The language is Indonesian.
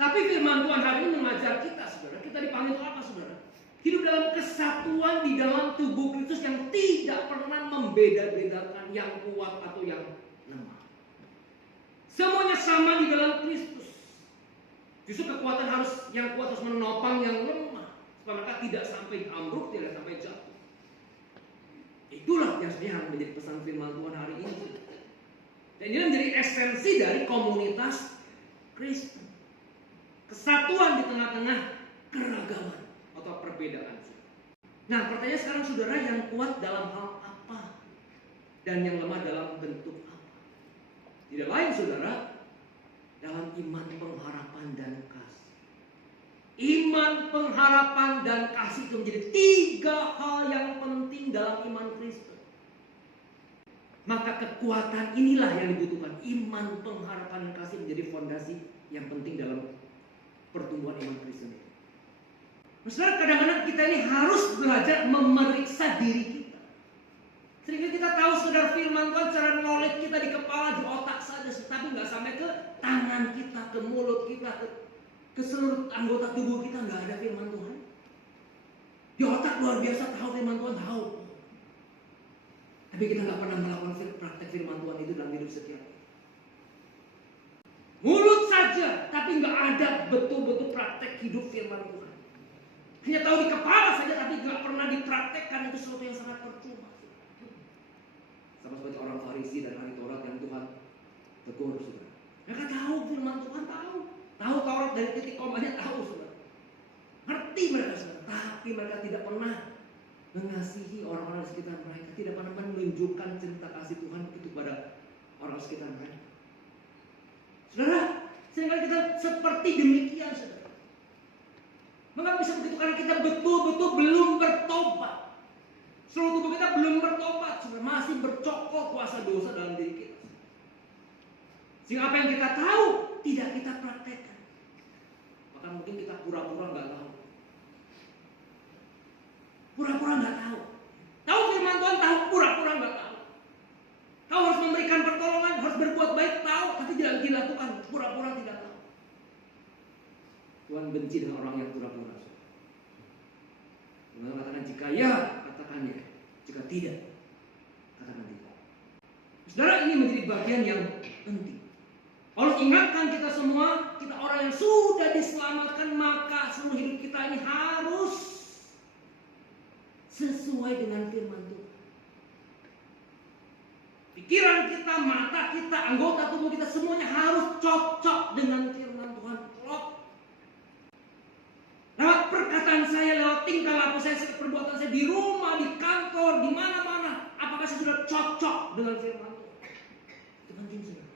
Tapi firman Tuhan hari ini mengajar kita, saudara. Kita dipanggil untuk apa, saudara? Hidup dalam kesatuan di dalam tubuh Kristus yang tidak pernah membeda-bedakan yang kuat atau yang lemah. Semuanya sama di dalam Kristus. Justru kekuatan yang kuat harus menopang yang lemah, supaya mereka tidak sampai ambruk, tidak sampai jatuh. Itulah yang sebenarnya menjadi pesan firman Tuhan hari ini. Dan ini menjadi esensi dari komunitas Kristen. Kesatuan di tengah-tengah keragaman atau perbedaan. Nah, pertanyaan sekarang, saudara, yang kuat dalam hal apa? Dan yang lemah dalam bentuk apa? Tidak lain, saudara, dalam iman, pengharapan, dan kasih. Iman, pengharapan, dan kasih itu menjadi 3 hal yang penting dalam iman Kristen. Maka kekuatan inilah yang dibutuhkan. Iman, pengharapan, dan kasih menjadi fondasi yang penting dalam pertumbuhan iman Kristen. Saudara, kadang-kadang kita ini harus belajar memeriksa diri kita. Sehingga kita tahu, saudara, firman Tuhan secara knowledge kita di kepala, di otak saja, tapi nggak sampai ke tangan kita, ke mulut kita, ke seluruh anggota tubuh kita nggak ada firman Tuhan. Di otak luar biasa tahu firman Tuhan, tahu. Tapi kita nggak pernah melakukan praktek firman Tuhan itu dalam hidup setiap hari. Mulut saja, tapi nggak ada betul-betul praktek hidup firman Tuhan. Hanya tahu di kepala saja, tapi nggak pernah dipraktekkan. Itu sesuatu yang sangat percuma. Sama seperti orang Farisi dan ahli Taurat yang Tuhan tegur, saudara. Mereka tahu firman Tuhan, tahu Taurat dari titik komanya, tahu, saudara. Ngerti mereka, saudara. Tapi mereka tidak pernah mengasihi orang-orang di sekitar mereka, tidak pernah menunjukkan cerita kasih Tuhan itu kepada orang sekitar mereka. Saudara, sehingga kita seperti demikian, saudara. Mengapa bisa begitu? Karena kita betul-betul belum bertobat. Seluruh tubuh kita belum bertobat, saudara. Masih bercokol kuasa dosa dalam diri kita. Sehingga apa yang kita tahu tidak kita praktekkan. Bahkan mungkin kita pura-pura nggak tahu. Pura-pura nggak tahu. Tahu firman Tuhan, tahu, pura-pura nggak tahu. Tahu harus memberikan pertolongan, harus berbuat baik, tahu, tapi tidak dilakukan, pura-pura tidak tahu. Tuhan benci dengan orang yang pura-pura. Tuhan katakan jika ya, katakan ya. Jika tidak, katakan tidak. Saudara, ini menjadi bagian yang penting. Harus ingatkan kita semua, kita orang yang sudah diselamatkan, maka seluruh hidup kita ini harus sesuai dengan firman Tuhan. Pikiran kita, mata kita, anggota tubuh kita, semuanya harus cocok dengan firman Tuhan. Klop. Lewat perkataan saya, lewat tingkah laku saya, perbuatan saya di rumah, di kantor, di mana-mana, apakah saya sudah cocok dengan firman Tuhan? Itu penting, saudara.